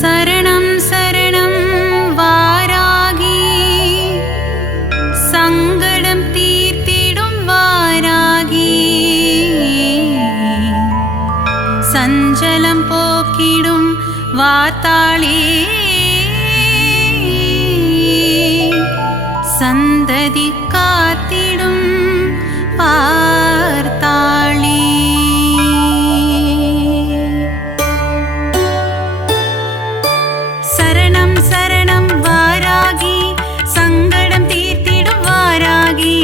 சரணம் சரணம் வாராகி சங்கடம் தீர்த்திடும் வாராகி சஞ்சலம் போக்கிடும் வாத்தாளி சந்ததி காத்திடும் பார்த்தாளி சரணம் சரணம் வாராகி சங்கடம் தீர்த்திடும் வாராகி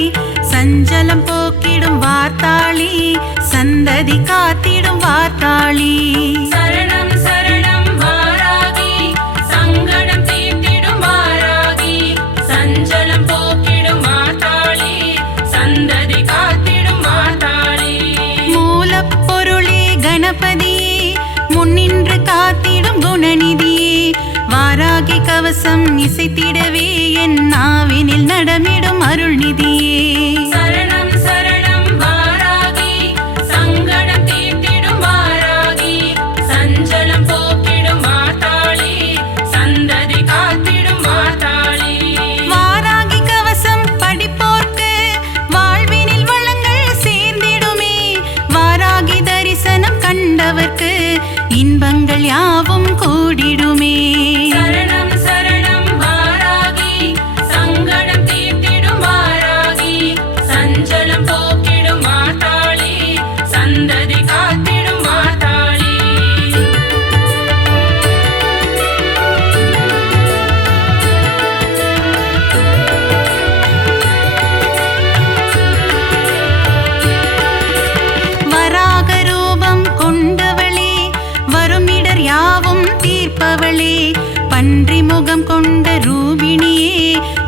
சஞ்சலம் போக்கிடும் வார்த்தாளி சந்ததி காத்திடும் வார்த்தாளி சரணம் சரணம் வாராகி சங்கடம் தீர்த்திடும் வாராகி சஞ்சலம் போக்கிடும் வார்த்தாளி சந்ததி காத்திடும் வார்த்தாளி மூலப்பொருளே கணபதியே முன்னின்று காத்திடும் குணநிதியே வாராகி கவசம் இசைத்திடவே என் நாவினில் நடமிடும் அருள்நிதியே சரணம் சரணம் வாராகி சங்கடம் தீர்த்திடும் வாராகி சஞ்சலம் போக்கிடும் வார்த்தாளி சந்ததி காத்திடும் வார்த்தாளி வாராகி கவசம் படிப்போர்க்கு வாழ்வினில் வளங்கள் சேர்ந்திடுமே வாராகி தரிசனம் கண்டவர்க்கு இன்பங்கள் யாவும் கூடிடுமே சரணம் சரணம் வாராகி சங்கடம் தீர்த்திடும் வாராகி சஞ்சலம் போக்கிடும் வார்த்தாளி சந்ததி காத்திடும் வார்த்தாளி வராக ரூபம் கொண்டவளே வருமிடர் யாவும் தீர்ப்பவளே பன்றி முகம் கொண்ட ரூபிணியே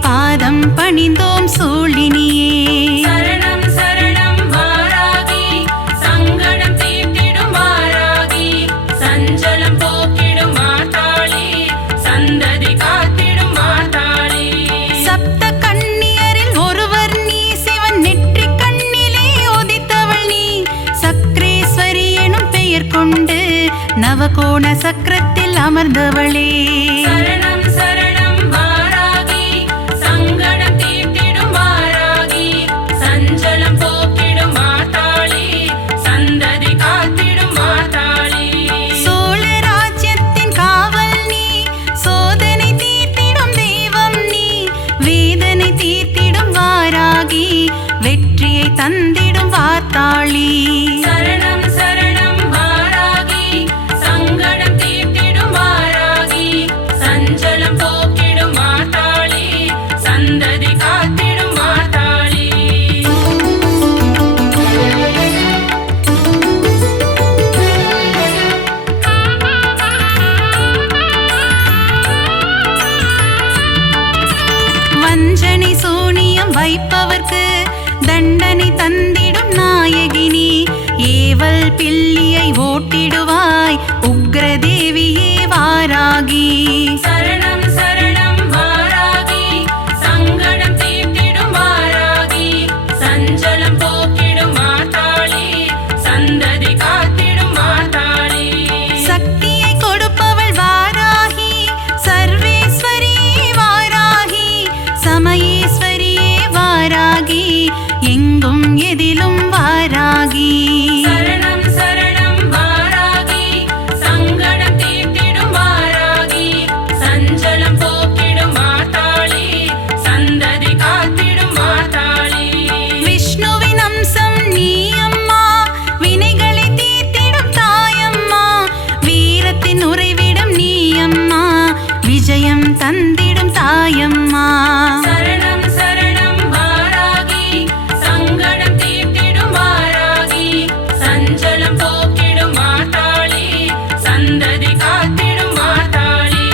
பாதம் பணிந்தோம் சூழினியே சரணம் சரணம் வாராகி சங்கடம் தீர்த்திடும் வாராகி சஞ்சலம் போக்கிடும் வார்த்தாளி சந்ததி காத்திடும் வார்த்தாளி சப்த கன்னியரில் ஒருவர் நீ சிவன் நெற்றி கண்ணிலே உதித்தவள் நீ சக்ரேஸ்வரி எனும் பெயர் கொண்டு நவகோண சக்கரத்தில் அமர்ந்தவளே சரணம் சரணம் வாராகி சங்கடம் தீர்த்திடும் வாராகி சஞ்சலம் போக்கிடும் வார்த்தாளி சந்ததி காத்திடும் வார்த்தாளி சோழ ராஜ்யத்தின் காவல் நீ சோதனை தீர்த்திடும் தெய்வம் நீ வேதனை தீர்த்திடும் வாராகி வெற்றியை தந்திடும் வார்த்தாளி சரணம் சரணம் வாராகி சங்கடம் தீர்த்திடும் வாராகி சஞ்சலம் போக்கிடும் வார்த்தாளி சந்ததி காத்திடும் வார்த்தாளி வஞ்சனை சூனியம் வைப்பவர்க்கு தண்டனை தந்திடும் நாயகினி ஏவல் பில்லியை ஓட்டிடுவாய் உக்ரதேவியே வாராகி சரணம் சரணம் வாராகி சங்கடம் தீர்த்திடும் வாராகி சஞ்சலம் போக்கிடும் வார்த்தாளி சந்ததி காத்திடும் வார்த்தாளி சக்தியை கொடுப்பவள் வாராகி சர்வேஸ்வரியே வாராகி சமயேஸ்வரியே வாராகி எங்கும் எதிலும் வாராகி சரணம் சரணம் வாராகி சங்கடம் தீர்த்திடும் வாராகி சஞ்சலம் போக்கிடும் வார்த்தாளி சந்ததி காத்திடும் வார்த்தாளி விஷ்ணுவின் அம்சம் நீ அம்மா வினைகளை தீர்த்திடும் தாயம்மா வீரத்தின் உறைவிடம் நீ அம்மா விஜயம் தந்திடும் தாயம்மா சரணம் சரணம் வாராகி சங்கடம் தீர்த்திடும் வாராகி சஞ்சலம் போக்கிடும் வார்த்தாளி சந்ததி காத்திடும் வார்த்தாளி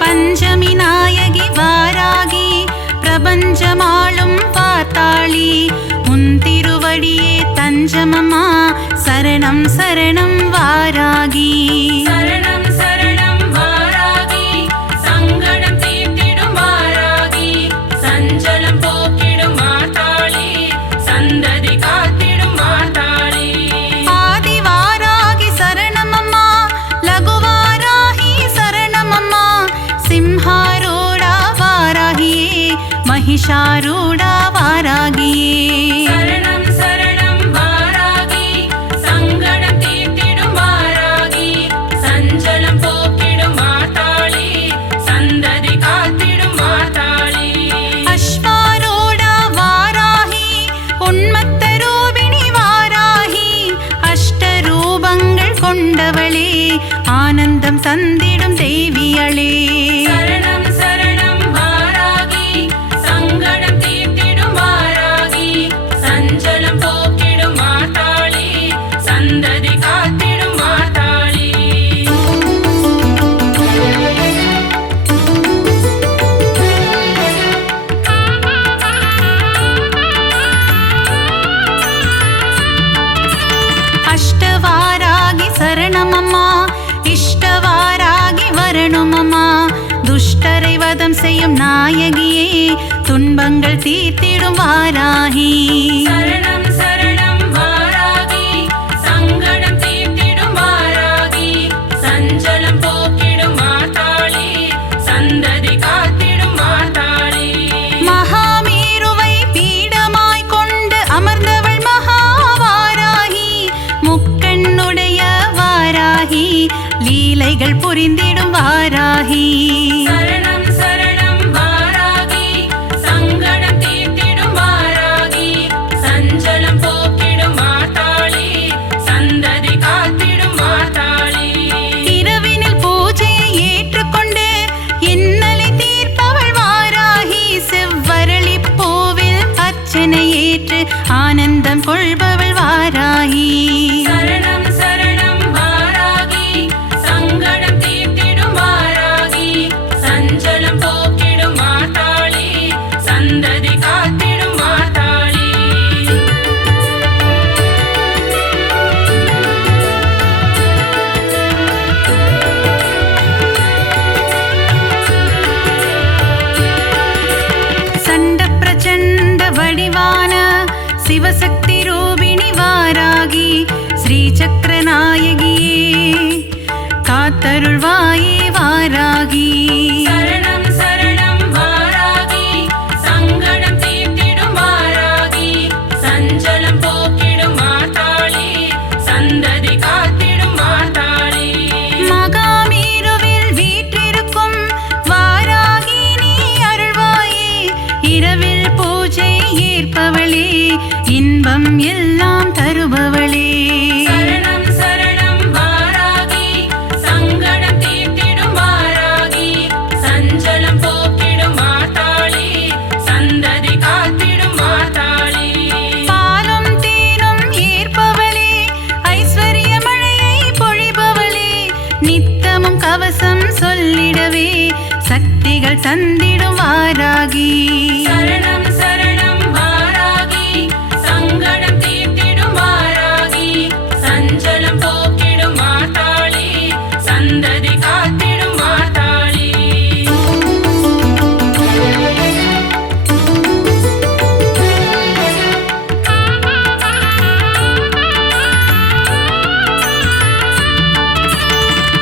பஞ்சமி நாயகி வாராகி பிரபஞ்சமாளும் பார்த்தாளி உன் திருவடியே தஞ்சமம்மா சரணம் சரணம் வாராகி சரணம் சரணம் வாராகி சங்கடம் தீர்த்திடும் வாராகி महिषारूढा वारागिये சரணம் சரணம் வாராகி சங்கடம் தீர்த்திடும் வாராகி சஞ்சலம் போக்கிடும் மாதாளி சந்ததி காத்திடும் மாதாளி अश्वारूढा वाराहि उन्मत्तरूपिणि वाराहि अष्टरूपங்கள் கொண்டவளே ஆனந்தம் தந்திடும் தேவியளே சரணம் சரணம் வாராகி சங்கடம் தீர்த்திடும் வாராகி சஞ்சலம் போக்கிடும் மாதாளி சந்ததி காத்திடும் மாதாளி அஷ்டவாராகி சரணமம்மா இஷ்டவாராகி வரணுமம்மா துஷ்டரை வதம் செய்யும் நாயகியே துன்பங்கள் தீர்த்திடும் வாராகி சரணம் சரணம் வாராகி சங்கடம் தீர்த்திடும் வாராகி சஞ்சலம் போக்கிடும் மாதாளி சந்ததி காத்திடும் மாதாளி மகாமேருவை பீடமாய் கொண்டு அமர்ந்தவள் மகாவாராகி முக்கண்ணுடைய வாராகி லீலைகள் புரிந்திடும் வாராகி சரணம் சரணம் வாராகி சங்கடம் தீர்த்திடும் வாராகி சஞ்சலம் போக்கிடும் மாதாளி சந்ததி காத்திடும் மாதாளி இரவினில் பூஜையை ஏற்றுக்கொண்டு இன்னலை தீர்ப்பவள் வாராகி செவ்வரளி பூவில் அர்ச்சனை ஏற்று ஆனந்தம் கொள்பவள் வாராகி சரணம் சரணம் வாராகி சங்கடம் தீர்த்திடும் வாராகி சஞ்சலம் போக்கிடும் மாதாளி சந்ததி காத்திடும் மாதாளி சண்ட பிரச்சண்ட வடிவான சிவசக்தி ரூபிணி வாராகி ஸ்ரீ சக்கரநாயகியே காத்தருள்வாயே வாராகி சரணம் சரணம் வாராகி சங்கடம் தீர்த்திடும் வாராகி சஞ்சலம் போக்கிடும் மாதாளி சந்ததி காத்திடும் மாதாளி மகாமேருவில் வீற்றிருக்கும் வாராகி நீ அருள்வாயே இரவில் பூஜை ஏற்பவளே இன்பம் எல்லாம் தருபவளே சரணம் சரணம் வாராகி சங்கடம் தீர்த்திடும் வாராகி சஞ்சலம் போக்கிடும் மாதாளி சந்ததி காத்திடும் மாதாளி பாலும் தேனும் ஏற்பவளே ஐஸ்வர்ய மழையை பொழிபவளே நித்தமும் கவசம் சொல்லிடவே சக்திகள் தந்திடும் வாராகி சரணம் சரணம் வாராகி சங்கடம் தீர்த்திடும் வாராகி சஞ்சலம் போக்கிடும் மாதாளி சந்ததி காத்திடும் மாதாளி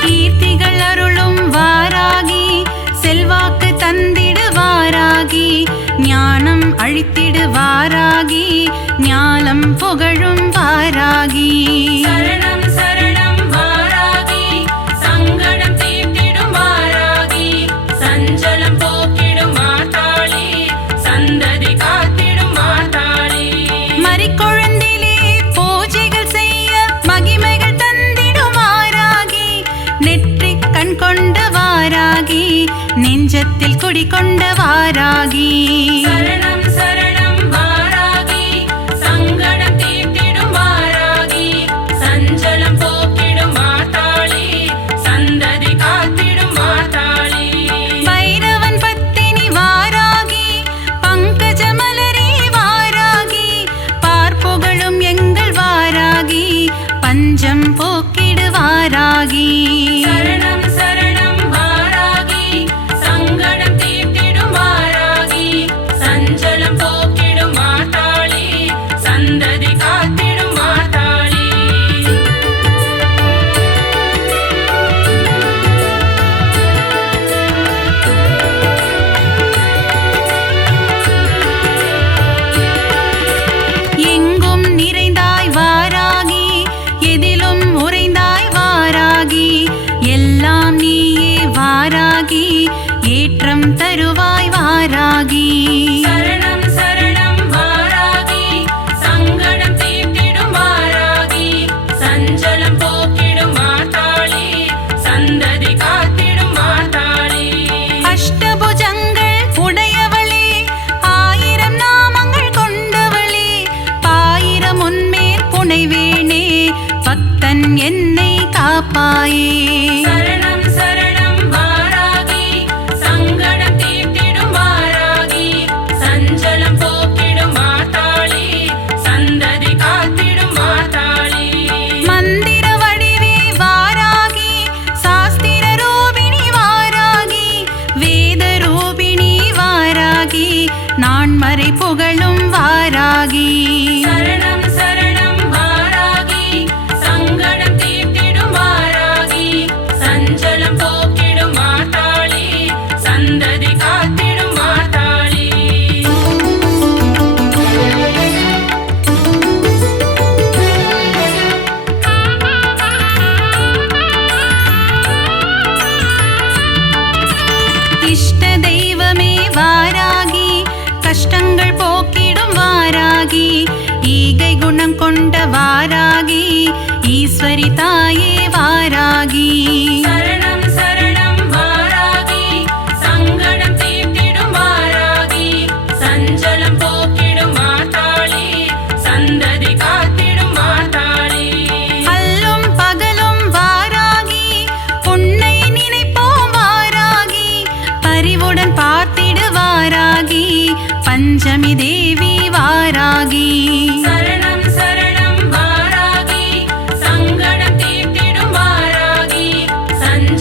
கீர்த்திகள் அருளும் வாராகி செல்வாக்கு தந்திடு வாராகி ஞானம் அழித்திடு வாராகி ஞானம் புகழும் வாராகி சரணம் சரணம் வாராகி சங்கடம் தீர்த்திடும் வாராகி சஞ்சலம் போக்கிடும் மாதாளி சந்ததி காத்திடும் மாதாளி மறிக்கொழுந்திலே பூஜைகள் செய்ய மகிமைகள் தந்திடும் வாராகி நெற்றிக் கண் கொண்ட வாராகி நெஞ்சத்தில் குடிகொண்ட வாராகி சரணம் சரணம் வாராகி சங்கடம் தீர்த்திடும் வாராகி சஞ்சலம் போக்கிடும் மாதாளி சந்ததி காத்திடும் மாதாளி பைரவன் பத்தினி வாராகி பங்கஜ மலரே வாராகி பார்ப்புகழும் எங்கள் வாராகி பஞ்சம் போக்கிடு வாராகி சரணம் சரணம் வாராகி சங்கடம் தீர்த்திடும் வாராகி சஞ்சலம் நான்மறை புகழும் வாராகி. சரணம் சரணம் வாராகி, சங்கடம் தீர்த்திடும் வாராகி, சஞ்சலம் போக்கிடும் மாதாளி, சந்ததி காத்திடும் மாதாளி. இஷ்ட தெய்வமே வாராகி, கஷ்டங்கள் போக்கிடும் வாராகி, ஈகை குணம் கொண்ட வாராகி, ஈஸ்வரி தாயே வாராகி. சரணம் சரணம் வாராகி, சங்கடம் தீர்த்திடும் வாராகி, சஞ்சலம் போக்கிடும் மாதாளி, சந்ததி காத்திடும் மாதாளி. அல்லும் பகலும் வாராகி, உன்னை நினைப்போம் வாராகி, பரிவுடன் பார்த்திடு வாராகி, பஞ்சமி தேவி வாராகி. சரணம் சரணம் வாராகி, சங்கடம் தீர்த்திடும் வாராகி, சஞ்சலம்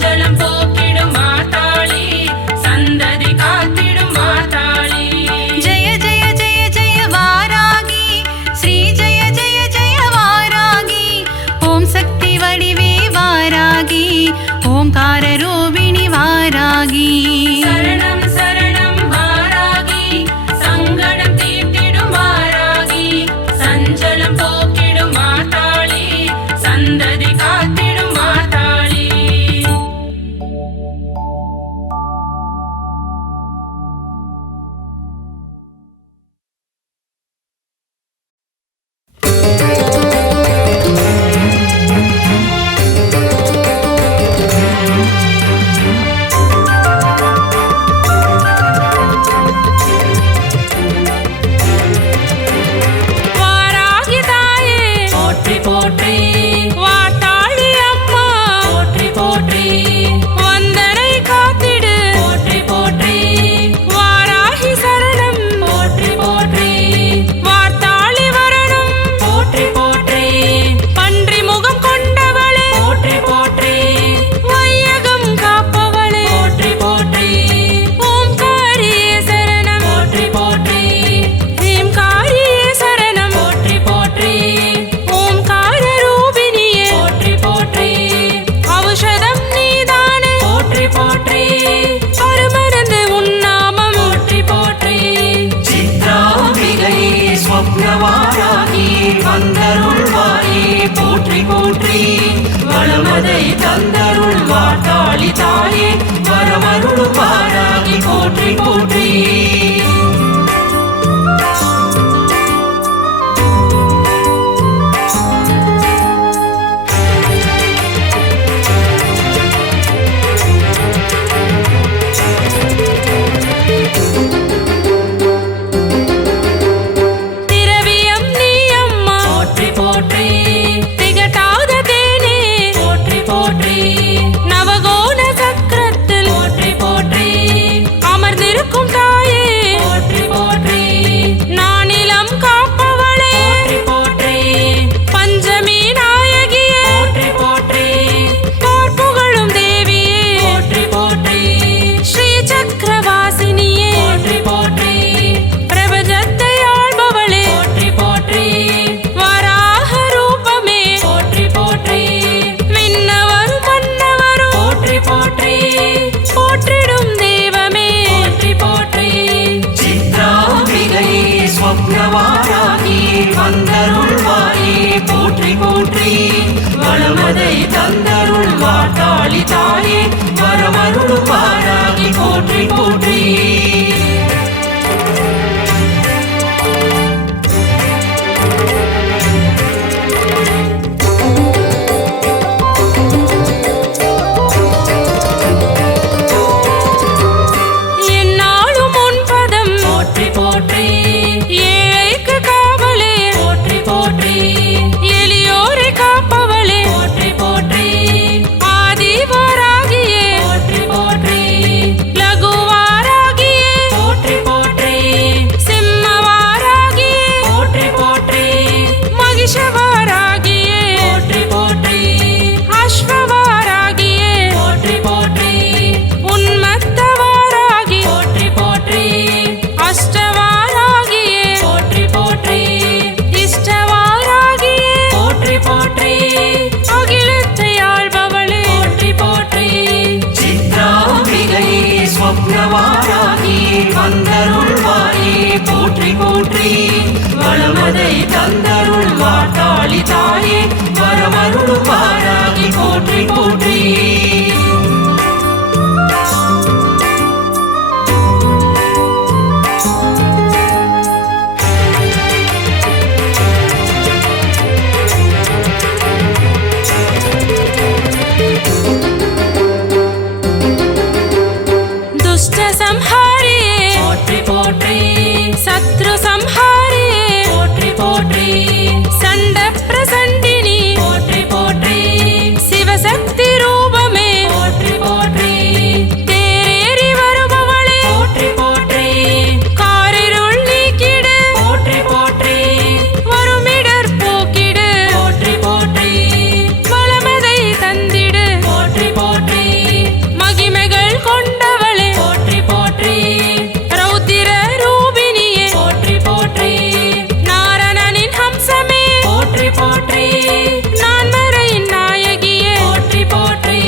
வந்தருள்வாயே போற்றி போற்றி வளமதை தந்தருள் வாட்டாளி தாயே வரமருளும் வாராகி போற்றி போற்றி दुष्ट संहारिये போற்றி போற்றி शत्रु संहारिये போற்றி போற்றி संड प्रसंडिनी போற்றி போற்றி शिवशक्ति रूपमे போற்றி போற்றி தேரேறி வருபவளே போற்றி போற்றி காரிருள் நீக்கிடு போற்றி போற்றி வருமிடர் போக்கிடு போற்றி போற்றி வளமதை தந்திடு போற்றி போற்றி மகிமைகள் கொண்டவளே போற்றி போற்றி ரௌத்திர ரூபினியே போற்றி போற்றி நாரணனின் ஹம்சமே போற்றி போற்றி நான்மறையின் நாயகியே போற்றி போற்றி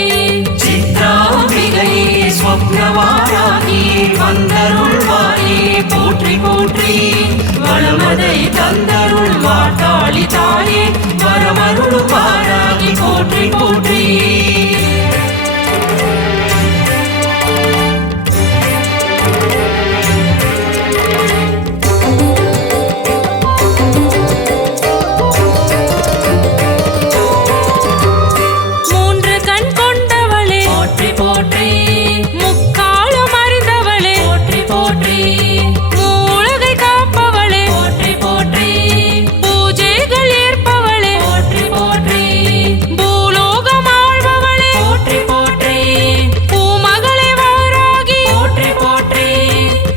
சித்ராம்பிகை ஸ்வப்னவாராகி வந்தருள்வாயே போற்றி போற்றி வளமதை தந்தருள் வாட்டாளி தாயே வரமருளும் வாராகி போற்றி போற்றி மூன்று கண் கொண்டவளே போற்றி போற்றி முக்காலம் அறிந்தவளே போற்றி போற்றி மூலகை காப்பவளே போற்றி போற்றி பூஜைகள் ஏற்பவளே போற்றி போற்றி பூலோகம் ஆள்பவளே போற்றி போற்றி பூமகளே வாராகி போற்றி போற்றி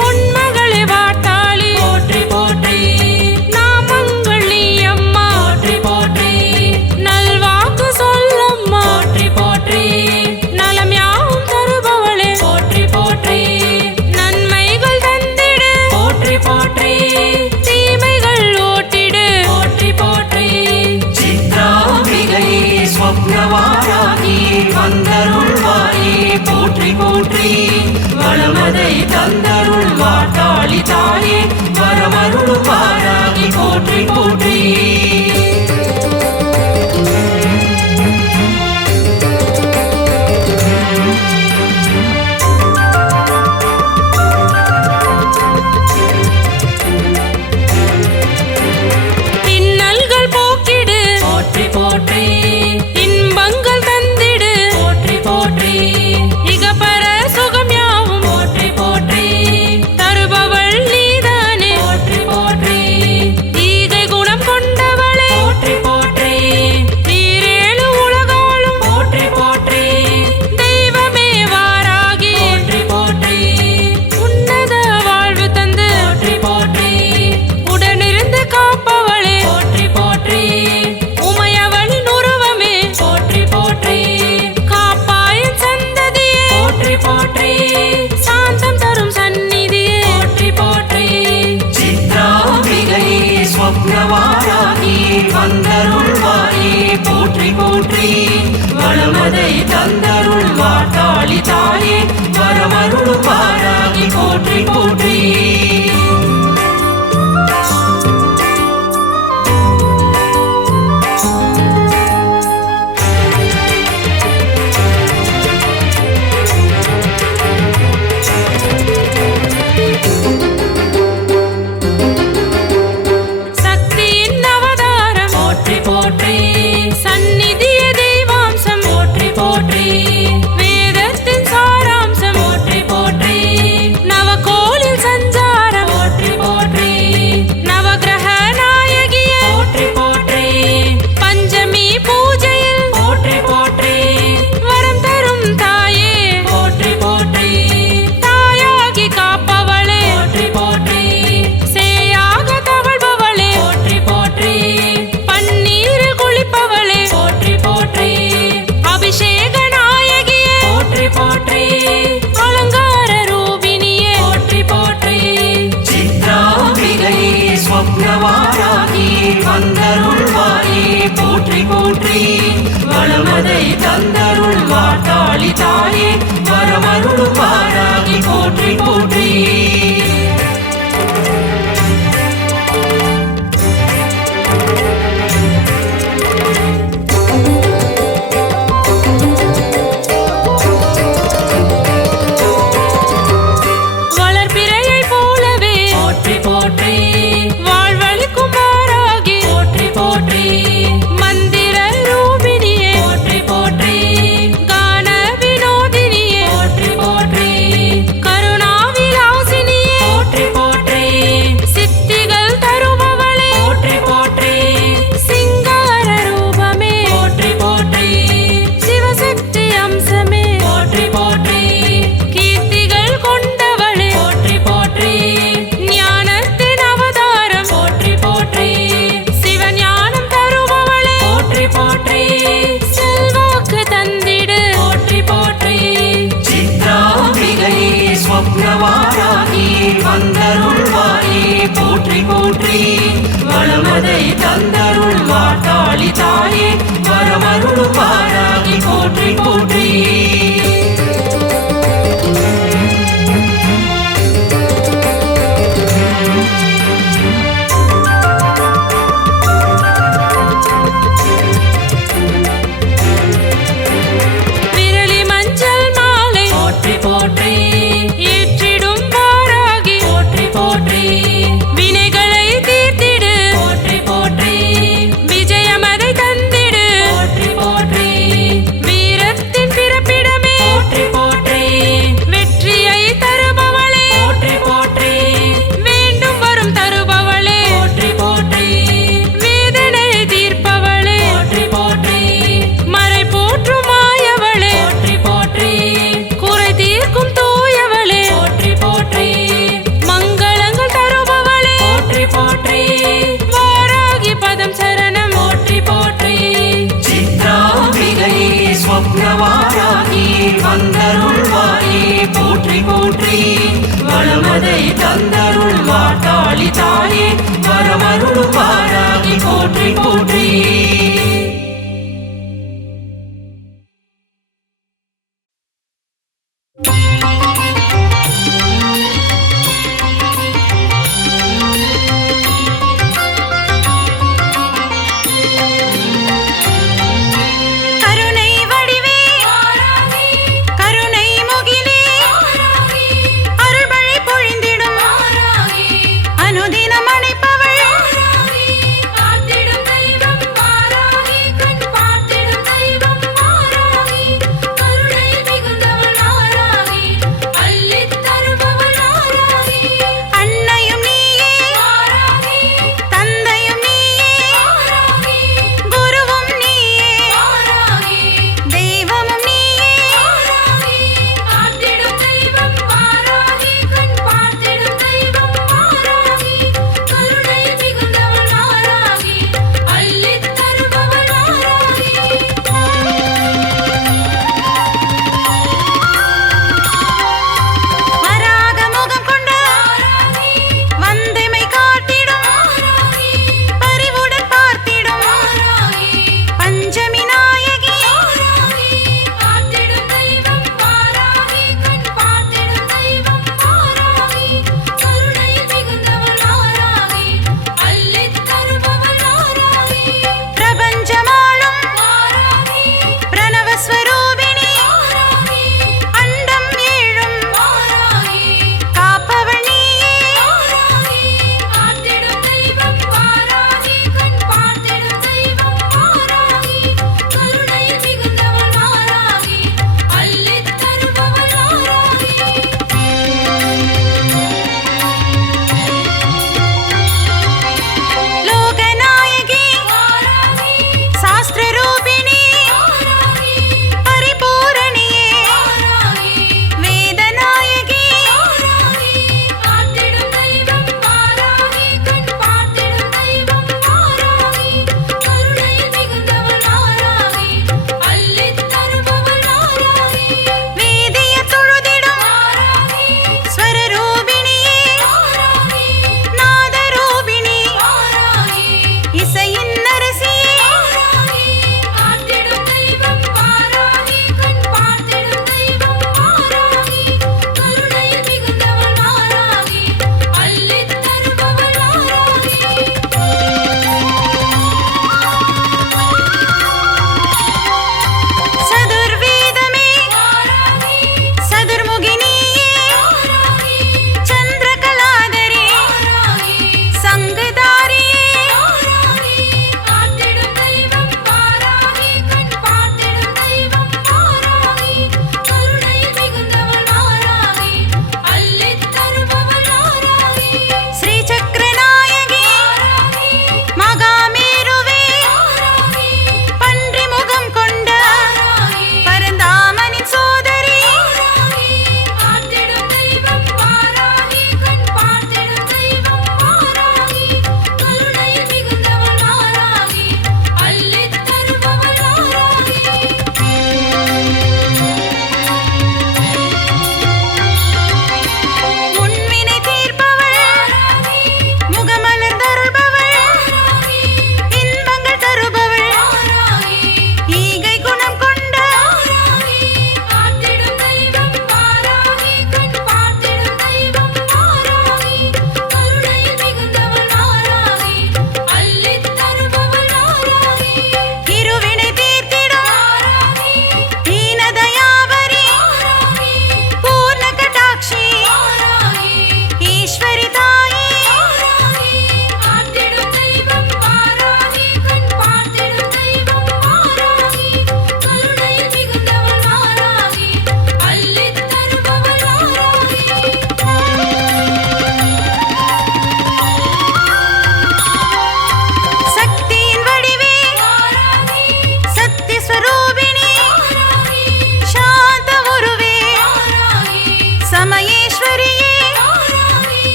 பொன்மகளே வாட்டாளி போற்றி போற்றி நாமங்கள் நீ அம்மா போற்றி போற்றி நல்வாக்கு சொல்லம்மா போற்றி போற்றி நலம் யாவும் தருபவளே போற்றி போற்றி நன்மைகள் தந்திடு போற்றி போற்றி தீமைகள் ஓட்டிடு போற்றி போற்றி சித்ராம்பிகை ஸ்வப்னவாராகி வந்தருள்வாயே போற்றி போற்றி வளமதை தந்தருள் வாட்டாளி தாயே வரமருளும் வாராகி போற்றி போற்றி இன்னல்கள் போக்கிடு போற்றி போற்றி இன்பங்கள் தந்திடு போற்றி போற்றி இகபர சுகம் யாவும் போற்றி போற்றி தருபவள் நீதானே போற்றி போற்றி ஈகை குணம் கொண்டவளே போற்றி போற்றி வளமதை தந்தருள் மாட்டாளி தாயே வரமருளும் வாராகி போற்றி போற்றி விரலி மஞ்சள் மாலை போற்றி போற்றி ஏற்றிடும் வாராகி போற்றி போற்றி வினைகளை தீர்த்திடு போற்றி போற்றி விஜயமதை தந்திடு போற்றி போற்றி வீரத்தின் பிறப்பிடமே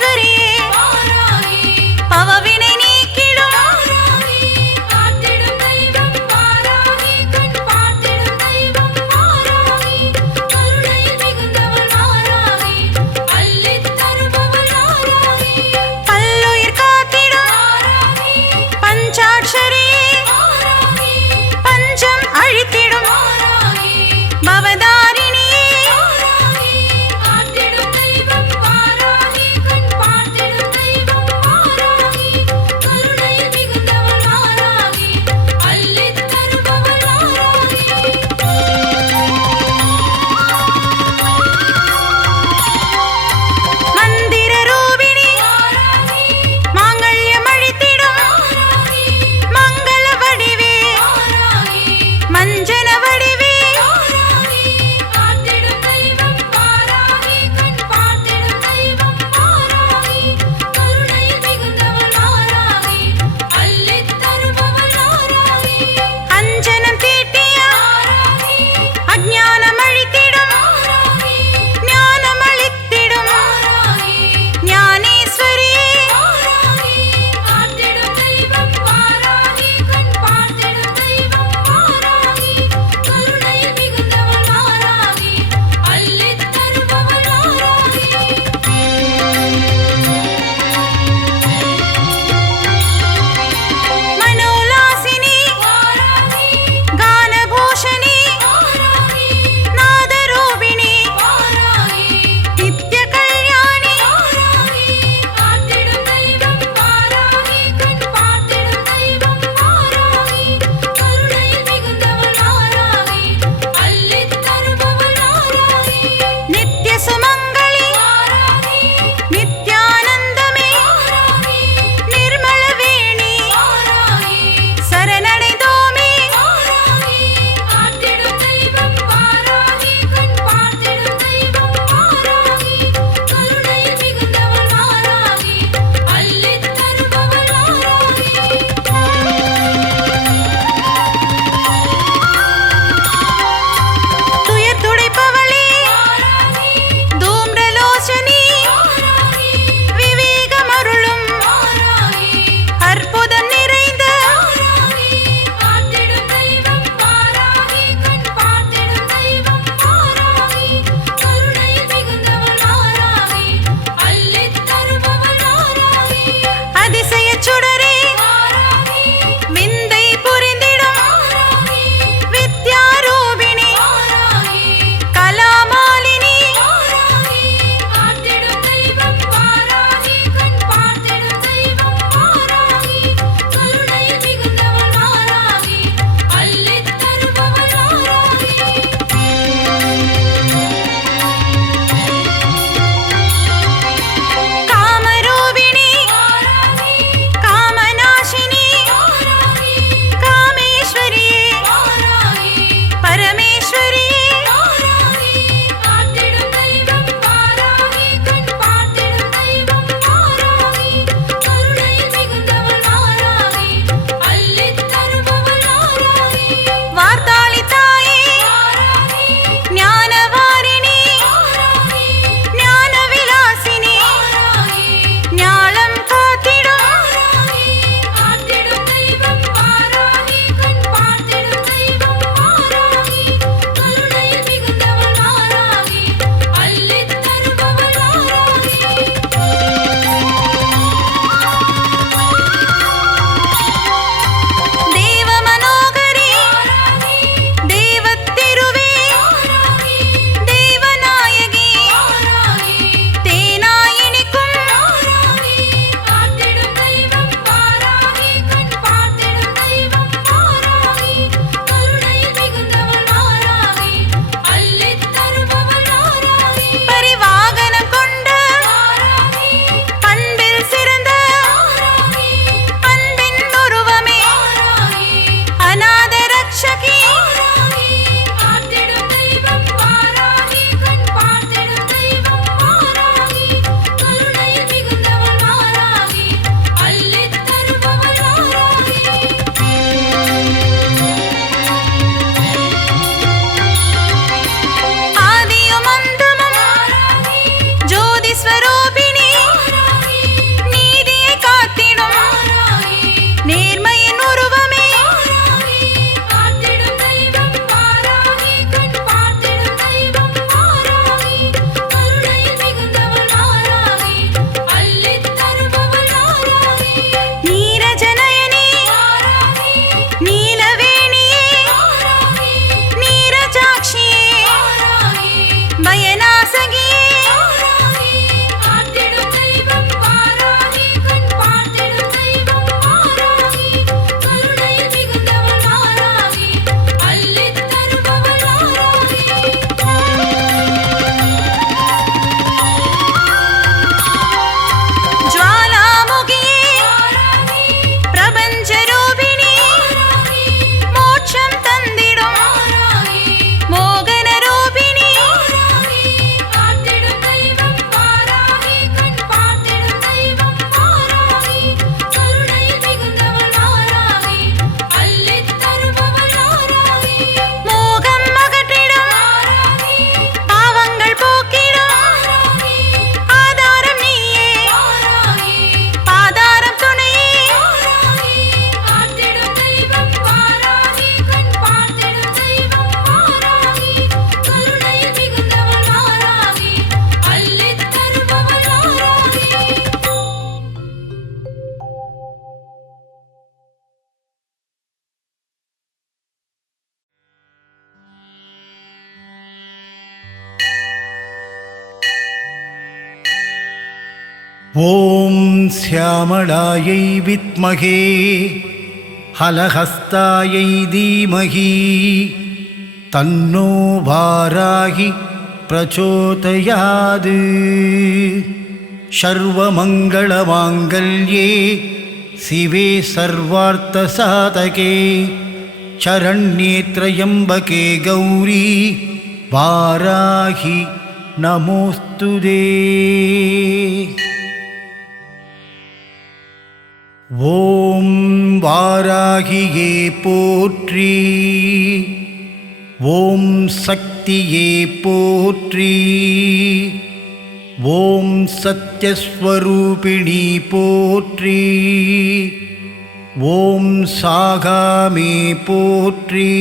பரமேஸ்வரியே வாராகி பவவினை நீக்கிடும் வாராகி காத்திடும் தெய்வம் வாராகி கண் பார்த்திடும் தெய்வம் வாராகி கருணை மிகுந்தவள் வாராகி அள்ளித் தருபவள் வாராகி பல்லுயிர் காத்திடும் வாராகி பஞ்சாட்சரியே வாராகி பஞ்சம் அழித்திடும் வாராகி பவதாரிணியே வாராகி காத்திடும் தெய்வம் வாராகி கண் பார்த்திடும் ஓம் சியாமளாயை வித்மகே ஹலஹஸ்தாயை தீமகி தன்னோ வாராகி பிரச்சோதயாது. சர்வமங்களமாங்கல்யே சிவே சர்வார்த்தசாதகே சரண்யே த்ரயம்பகே கௌரி வாராகி நமோஸ்துதே. ஓம் வாராகியே போற்றி, ஓம் சக்தியே போற்றி, ஓம் சத்யஸ்வரூபிணி போற்றி, ஓம் சாகாமே போற்றி,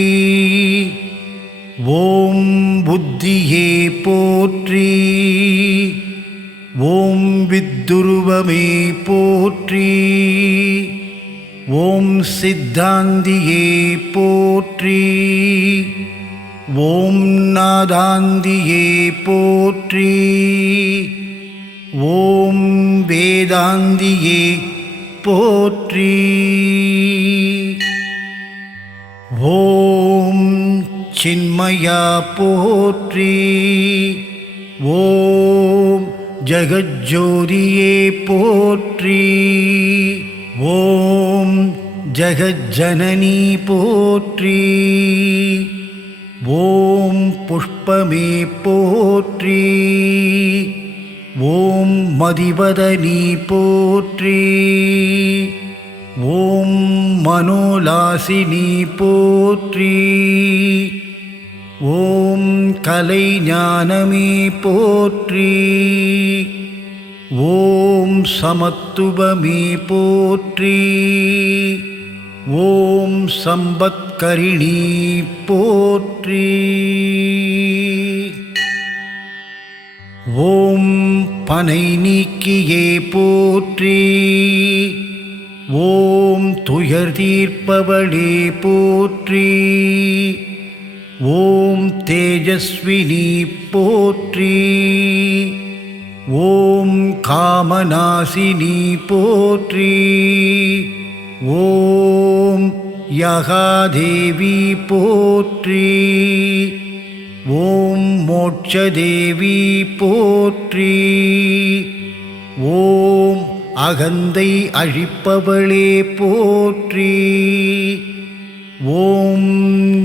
ஓம் புத்தியே போற்றி, ஓம் வித்துருவமே போற்றி, ஓம் சித்தாந்தியே போற்றி, ஓம் நாதாந்தியே போற்றி, ஓம் வேதாந்தியே போற்றி, ஓம் சின்மயா போற்றி, ஓம் ஜகஜ்ஜோதியே போற்றி, ஓம் ஜகஜ்ஜனனி போற்றி, ஓம் புஷ்பமே போற்றி, ஓம் மதிவதனி போற்றி, ஓம் மனோலாசினி போற்றி, ஓம் கலைஞானமே போற்றி, ஓம் சமத்துவமே போற்றி, ஓம் சம்பத்கரிணி போற்றி, ஓம் பனை நீக்கியே போற்றி, ஓம் துயர் தீர்ப்பவளே போற்றி, ஓம் தேஜஸ்வினி போற்றி, ஓம் காமநாசினி போற்றி, ஓம் யகாதேவி போற்றி, ஓம் மோட்சதேவி போற்றி, ஓம் அகந்தை அழிப்பவளே போற்றி, ஓம்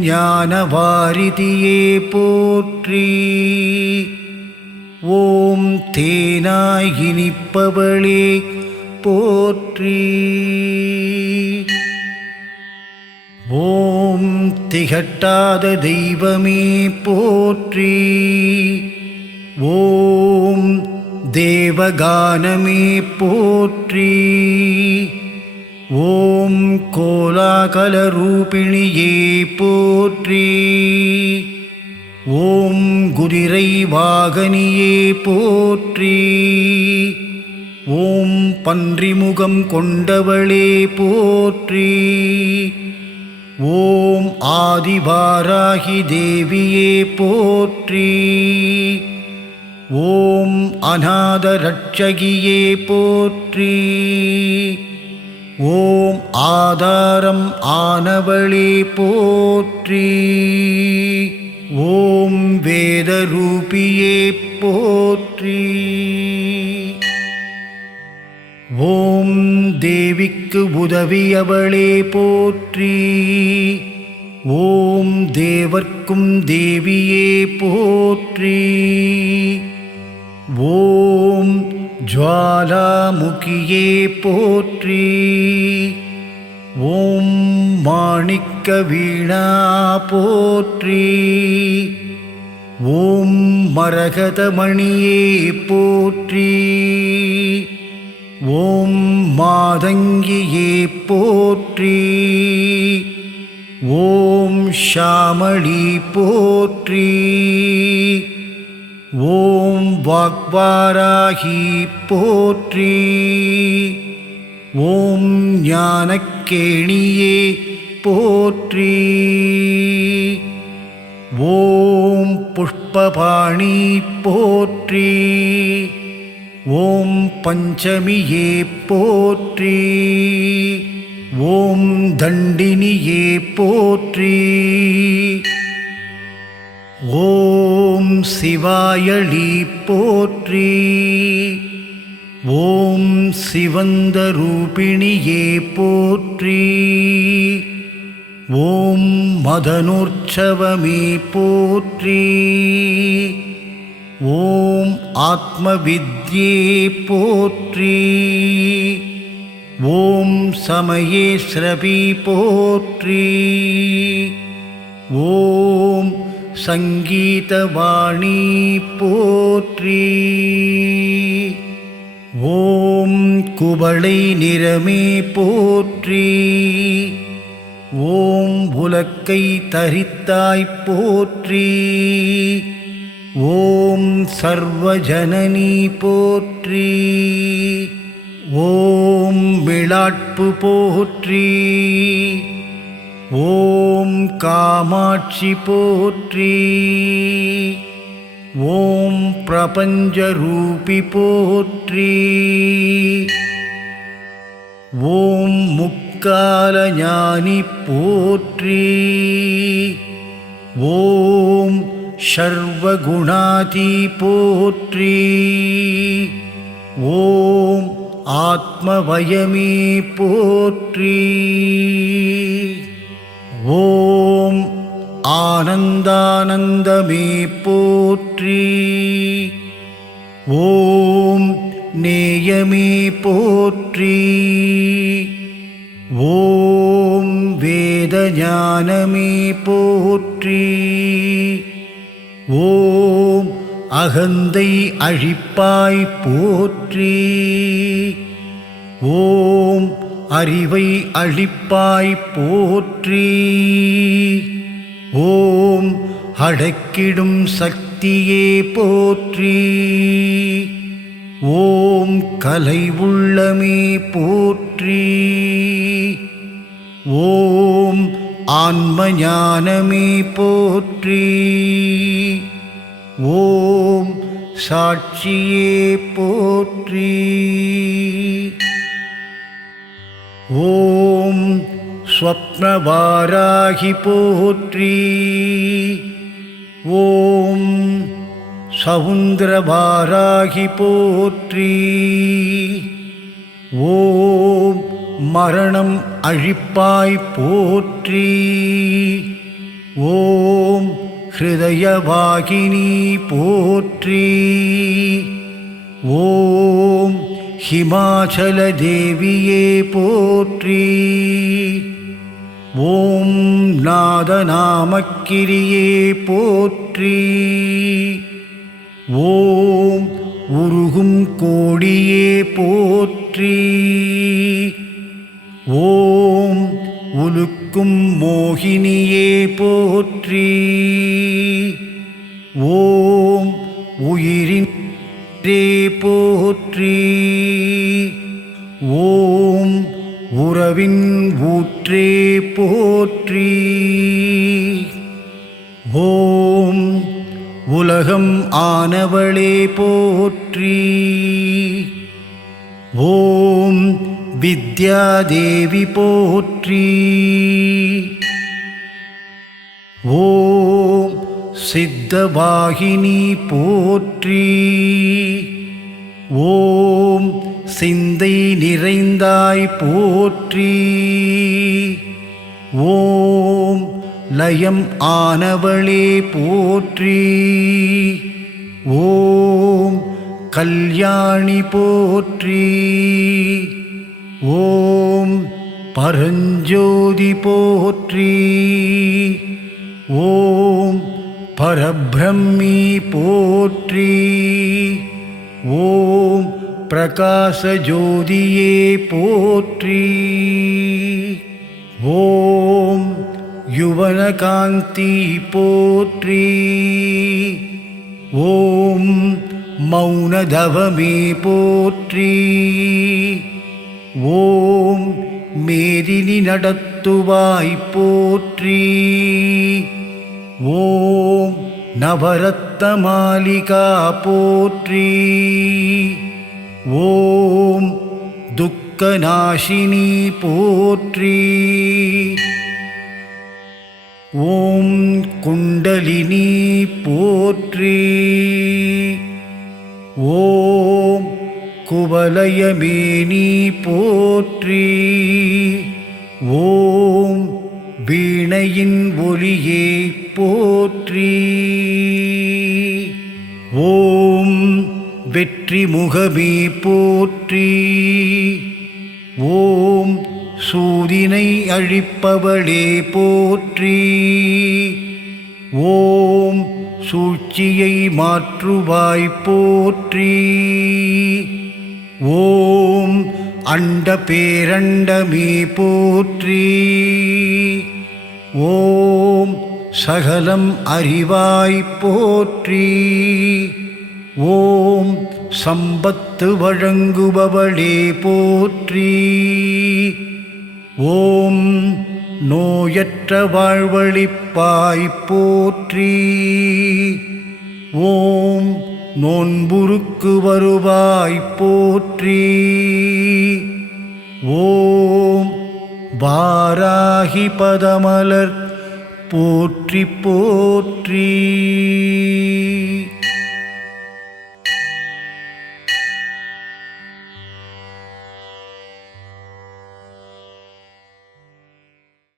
ஞானவாரிதியே போற்றி, ஓம் தேனாய் இனிப்பவளே போற்றி, ஓம் திகட்டாத தெய்வமே போற்றி, ஓம் தேவகானமே போற்றி, ஓம் கோலாகலரூபிணியே போற்றி, ஓம் குதிரை வாகனியே போற்றி, ஓம் பன்றிமுகம் கொண்டவளே போற்றி, ஓம் ஆதிவாராகி தேவியே போற்றி, ஓம் அநாத ரட்சகியே போற்றி, ஓம் ஆதாரம் ஆனவளே போற்றி, ஓம் வேதரூபியே போற்றி, ஓம் தேவிக்கு உதவியவளே போற்றி, ஓம் தேவர்க்கும் தேவியே போற்றி, ஓம் ஜுவாலாமுகியே போற்றி, ஓம் மாணிக்க வீணா போற்றி, ஓம் மரகதமணியே போற்றி, ஓம் மாதங்கியே போற்றி, ஓம் ஷாமளி போற்றி, ஓம் வாக்வாராகி போற்றி, ஓம் ஞானக்கேணியே போற்றி, ஓம் புஷ்பபாணி போற்றி, ஓம் பஞ்சமியே போற்றி. ஓம் தண்டினியே போற்றி. ஓம் சிவாயளி போற்றி. ஓம் சிவந்த ரூபிணியே போற்றி. ஓம் மதனோற்சவமே போற்றி. ஓம் ஆத்மவித்யே போற்றி. ஓம் சமயேஸ்ரவி போற்றி. ஓம் சங்கீதவாணி போற்றி. ஓம் குவளை நிறமே போற்றி. ஓம் உலக்கை தரித்தாய் போற்றி. ஓம் சர்வஜனனி போற்றி. ஓம் விளாட்பு போற்றி. ஓம் காமாட்சி போற்றி. ஓம் பிரபஞ்சரூபி போற்றி. ஓம் முக்காலஞானி போற்றி. ஓம் சர்வகுணாதி போற்றி. ஓம் ஆத்மவயமே போற்றி. ஓம் ஆனந்தானந்தமே போற்றி. ஓம் நேயமே போற்றி. ஓம் வேதஞானமே போற்றி. ஓம் அகந்தை அழிப்பாய் போற்றி. ஓம் அறிவை அழிப்பாய் போற்றி. ஓம் அடக்கிடும் சக்தியே போற்றி. ஓம் கலை உள்ளமே போற்றி. ஓம் ஆன்மஞானமே போற்றி. ஓம் சாட்சியே போற்றி. ஓம் ஸ்வப்னவாராகி போற்றி. ஓம் சவுந்திரவாராகி போற்றி. ஓம் மரணம் அழிப்பாய் போற்றி. ஓம் ஹிருதயவாகினி போற்றி. ஓம் ஹிமாச்சல தேவியே போற்றி. ஓம் நாதநாமக்கிரியே போற்றி. ஓம் உருகும் கோடியே போற்றி. ஓம் உலுக்கும் மோகினியே போற்றி. ஓம் உயிரின் போற்றி. ஓம் உறவின் ஊற்றே போற்றி. ஓம் உலகம் ஆனவளே போற்றி. ஓம் வித்யாதேவி போற்றி. ஓம் சித்தவாகினி போற்றி. ஓம் சிந்தை நிறைந்தாய் போற்றி. ஓம் லயம் ஆனவளே போற்றி. ஓம் கல்யாணி போற்றி. ஓம் பரஞ்சோதி போற்றி. ஓம் பரபிரம்மி போற்றி. ஓம் பிரகாசஜோதியே போற்றி. ஓம் யுவனகாந்தி போற்றி. ஓம் மௌனதவமே போற்றி. ஓம் மேதினி நடத்துவாய் போற்றி. ஓம் நவரத்ன மாலிகா போற்றி. ஓம் துக்கநாசினி போற்றி. ஓம் குண்டலினி போற்றி. ஓம் குவலயமேனி போற்றி. ஓம் வீணையின் ஒலியே போற்றி. ஓம் வெற்றி முகமே போற்றி. ஓம் சூதினை அழிப்பவளே போற்றி. ஓம் சூழ்ச்சியை மாற்றுவாய் போற்றி. ஓம் அண்ட பேரண்டமே போற்றி. ஓம் சகலம் அறிவாய் போற்றி. ஓம் சம்பத்து வழங்குபவளே போற்றி. ஓம் நோயற்ற வாழ்வளிப்பாய் போற்றி. ஓம் நோன்புருக்கு வருவாய் போற்றி. ஓம் வாராகி பதமலர் போற்றி போற்றி.